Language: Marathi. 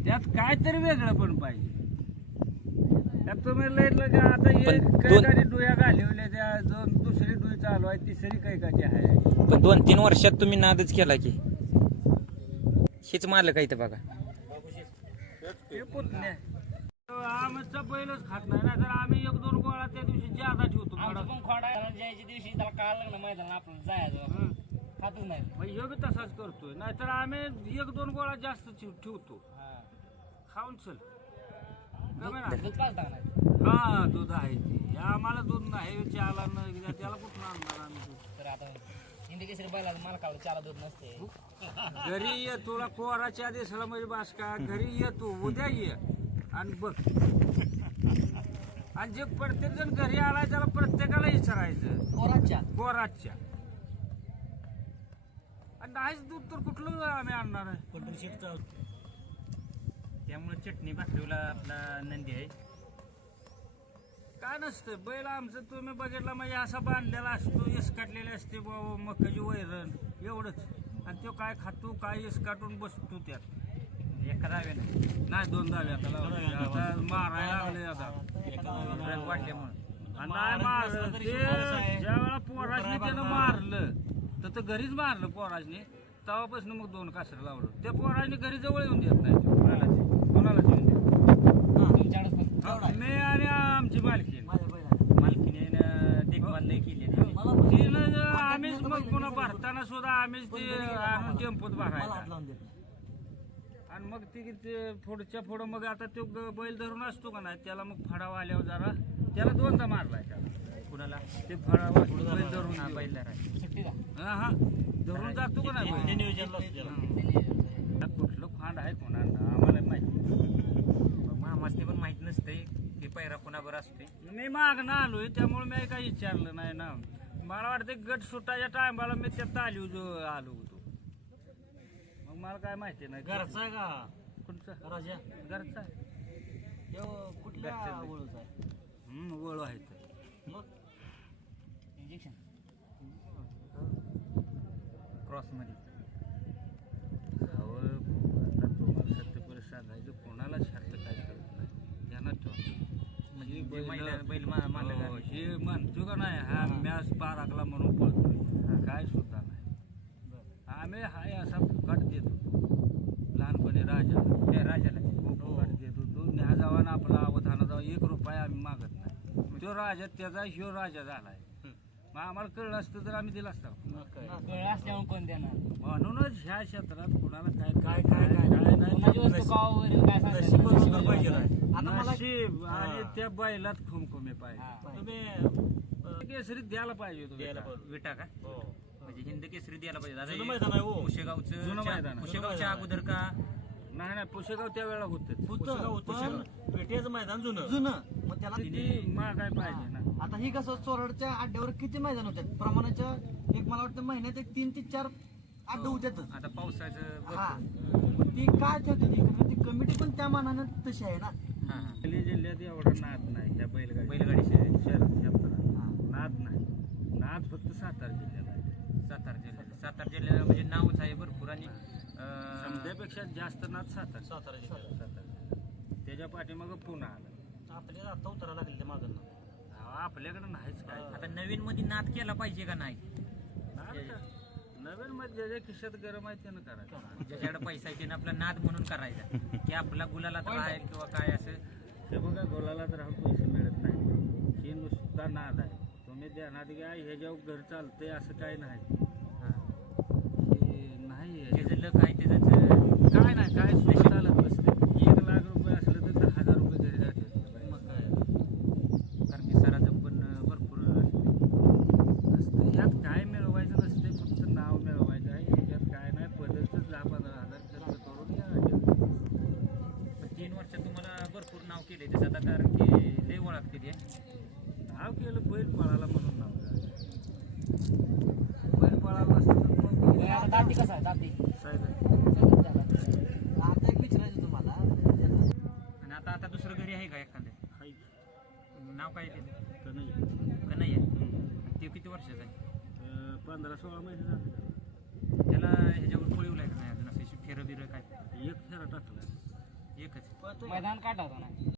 त्यात काहीतरी वेगळं पण पाहिजे. त्यात तुम्ही लय आता एक पण कैकाची डुया घालवल्या त्या दुसरी डुई चालू आहे, तिसरी कैकाची आहे. पण 2-3 वर्षात तुम्ही नादच केला की हेच मारलं का इथं बघा. ते पुतण्या आमचा बैलच खात नाही ना, तर आम्ही 1-2 गोळा त्या दिवशी ज्यादा ठेवतो. ज्याच्या दिवशी त्याला काळ लागलं मैदान आपल्याला जायचं खातच नाही. मग ह्यो बी तसाच करतोय. नाहीतर आम्ही 1-2 गोळा जास्त ठेवतो. खाऊन चल दूध पाच टाकणार. हा दूध आहे ते. आम्हाला दूध नाही, चहाला न त्याला कुठून आणणार आम्ही दूध. तर आता हिंदी केसरी बैला मला काढलं चाला दूध नसते. घरी ये, तुला कोराच्या दिसला म्हणजे बास का, घरी ये तू, उद्या ये आणि बघ. आणि जे प्रत्येक जण घरी आलाय त्याला प्रत्येकाला विचारायचं कोराच्या. आणि नाहीच दूध तर कुठलं आम्ही आणणार आहे. त्यामुळे चटणी भाकरीला आपला नंदी आहे. काय नसतं बैल आमचं तुम्ही बघितला म्हणजे असा बांधलेला असतो, इसकाटलेले असते मकाची वैरण एवढंच. आणि तो काय खातो काय इसकाटून बसतो त्यात. एका दाव्याने नाही 2 दावे आता लावले. आता मारायला लागले आता वाटल्यामुळे. आणि नाही मारलं ते ज्या वेळा पोराजने त्यानं मारलं तर घरीच मारलं पोराजने. तेव्हापासून मग 2 कासरं लावलं. त्या पोराजने घरी जवळ येऊन देत नाही कोणालाच येऊन देत. मी आणि आमची मालकी मालकीने देखभाल लय केली. तिनं आम्हीच मग पुन्हा भरताना सुद्धा आम्हीच ते आणून टेम्पोत भरायला. आणि मग ते पुढच्या पुढं मग आता तो बैल धरून असतो का नाही, त्याला मग फडावा आल्यावर जरा त्याला 2दा मारलाय त्याला. कुणाला ते फडावा बैल धरून बैल हा धरून जातो का नाही कुठलं फांड आहे कोणाला आम्हाला माहिती. मामासने पण माहित नसते की पैरा कोणावर असते. मी मागणं आलोय त्यामुळे मी काही विचारलं नाही ना. मला वाटतं गट सुटाच्या टायमाला मी त्या तालीव आलो होतो. मग मला काय माहिती नाही. घरचा आहे का कुठचा राजा? घरचा कुठल्या वळूचा आहे? वळू आहे तर मग इंजेक्शन क्रॉस मध्ये. आता तुम्हाला सत्य सांगायचं कोणाला शर्त काय करत नाही. ध्यानात ठेवा. म्हणजे बैल बैल मारलं हो, हे म्हणतो का नाही हा मॅच पाराकला म्हणून पळतोय काय सुद्धा नाही. आम्ही हाय असा फुकट देत होतो लहानपणी राजाला फुकट देत होतो. न्या जावाना आपला अवधाना जावा 1 रुपया आम्ही मागत नाही. तो राजा त्याचा ह्यो राजा झालाय. मग आम्हाला कळलं असतं तर आम्ही दिला असता. असल्यामुळे कोण देणार? म्हणूनच ह्या क्षेत्रात कुणाला काय काय नशीब आणि त्या बैलात खुमखुमे पाहिजे. केसरी द्यायला पाहिजे होतो विटा का म्हणजे हिंद केसरी द्यायला पाहिजे. जुनं मैदान आहे हो. पुशेगावचं जुनं मैदान आहे. पुशेगावच्या अगोदर का नाही पुशेगाव त्या वेळेला होतं. पेठेचं मैदान जुनं मग त्याला किती महागाय पाहिजे ना. आता ही कसं चोरडच्या अड्ड्यावर किती मैदान होतात प्रमाणाच्या. एक मला वाटतं महिन्यात 3 ते 4 अड्डे होत्यातच. आता पावसाचं हा मग ती काय ठेवते ती कमिटी पण त्या मानानं तशी आहे ना. सांगली जिल्ह्यात एवढा नाद नाही त्या बैलगाडी शहर क्षेत्रात नाद नाही. नाद फक्त सातारा जिल्ह्यात आहे. सातारा जिल्ह्याला म्हणजे नावच आहे भरपूर. आणि समध्यापेक्षा जास्त नाद सातारा जिल्ह्यात. त्याच्या पाठीमागं पुन्हा आलं. आपल्याला आता उतरायला लागले ते मागं. आपल्याकडे नाहीच काय. आता नवीन मध्ये नाद केला पाहिजे का नाही? नवीन मध्ये ज्याच्या खिशात गरम आहे त्यानं करायचं. ज्याच्याकडे पैसा आहे त्यानं आपला नाद म्हणून करायचा की आपला गुलाला आहे किंवा काय असं. हे बघा गोलाला तर राहून पैसे मिळत नाही. ही नुसता नाद आहे. तुम्ही ध्यानात घ्या ह्याच्यावर घर चालतंय असं काय नाही. नाही त्याचं लक आहे त्याचं काय नाही काय सुद्धा चालत नसते. 1 लाख रुपये असलं तर 10,000 रुपये घरी जाते. मग काय कारण की सराचं पण भरपूर असतं. ह्यात काय मिळवायचं नसते फक्त नाव मिळवायचं आहे. ह्याच्यात काय नाही पदरच 10-15,000 खर्च करून या. 3 वर्षात तुम्हाला भरपूर नाव केले त्याचं आता कारण की लय ओळख केली आहे. नाव केलं बैल पळाला म्हणून नाव झालं. बैल पळाला असतं तर मग दाती कसा आहे दाती साहेब आता एक विचारायचं तुम्हाला. आणि आता दुसरं घरी आहे का एखादं नाव काय त्याचं? कन्हैया आहे. ते किती वर्षाचं आहे? 15-16 महिने झाले. त्याला ह्याच्यावर पळवलाय का नाही अजून असं फेरं बिरं काय? 1 फेरा टाकला. एकच पळतोय का? मैदान काटा होता ना